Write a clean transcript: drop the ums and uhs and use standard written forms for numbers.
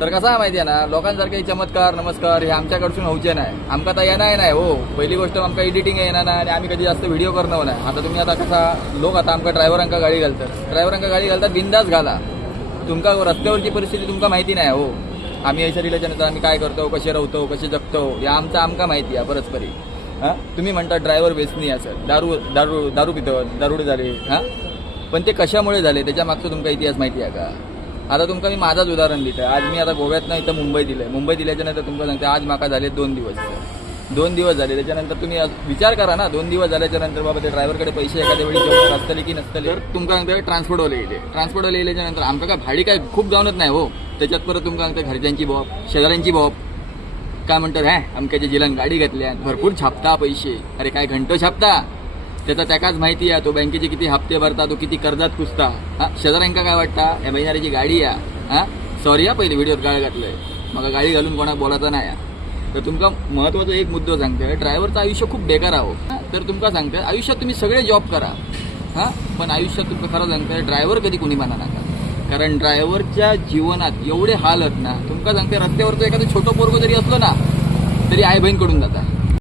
तर कसा माहिती आहे ना, लोकांसारखे चमत्कार नमस्कार हे आमच्याकडसून होऊचे नाही. आमका तर येणार नाही हो. पहिली गोष्ट आमका एडिटिंग येणार नाही आणि आम्ही कधी जास्त व्हिडिओ करणार नाही. आता तुम्ही आता कसा लोक आता आमका ड्रायव्हरांका गाडी घालतात बिंदास घाला. तुमका रस्त्यावरची परिस्थिती तुमका माहिती नाही हो. आम्ही ऐसा रिल्याच्यानंतर आम्ही काय करतो, कसे राहतो, कसे जगतो या आमका माहिती आहे परस्परी. हां, तुम्ही म्हणता ड्रायव्हर व्यसनी असं दारू दारू दारू पितो, दारुडे झाले. हां, पण ते कशामुळे झाले त्याच्या मागचा तुमका इतिहास माहिती आहे का? आता तुमका मी माझाच उदाहरण दिलं. आज मी आता गोव्यात नाही, इथं मुंबई दिल्याच्या नंतर तुमका सांगते आज माका झाले 2 दिवस झाले. त्याच्यानंतर तुम्ही विचार करा ना, 2 दिवस झाल्याच्या नंतर बाबा ते ड्रायव्हरकडे पैसे एखाद्या वेळी जवळ असतले की नसतले. तर तुमका सांगते ट्रान्सपोर्टवाले येल्याच्या नंतर आमका काय भाडी काय खूप जाऊनच नाही हो. त्याच्यात परत तुमका सांगते घरच्यांची बॉब, शेजाऱ्यांची बॉब, काय म्हणतात अमक्याच्या जिलान गाडी घेतल्या, भरपूर छापता पैसे. अरे काय घंटो छापता, त्याकाच माहिती आहे तो बँकेचे किती हप्ते भरता, तो किती कर्जात कुसता. हा, शेजाऱ्यांका काय वाटता या महिन्याची गाडी या. हा, सॉरी या पहिले व्हिडिओत गाळ घातलंय, मग गाडी घालून कोणाक बोलायचं नाही. तर तुमका महत्वाचा एक मुद्दा सांगते, ड्रायव्हरचं आयुष्य खूप बेकार आहो. तर तुमका सांगते आयुष्यात तुम्ही सगळे जॉब करा. हां, पण आयुष्यात तुमका खरं सांगते ड्रायव्हर कधी कोणी बना नका. कारण ड्रायव्हरच्या जीवनात एवढे हाल आहेत ना. तुमका सांगते रस्त्यावर तो एखादं छोटं पोरगं जरी असलं ना तरी आई बहीण कडून जाता.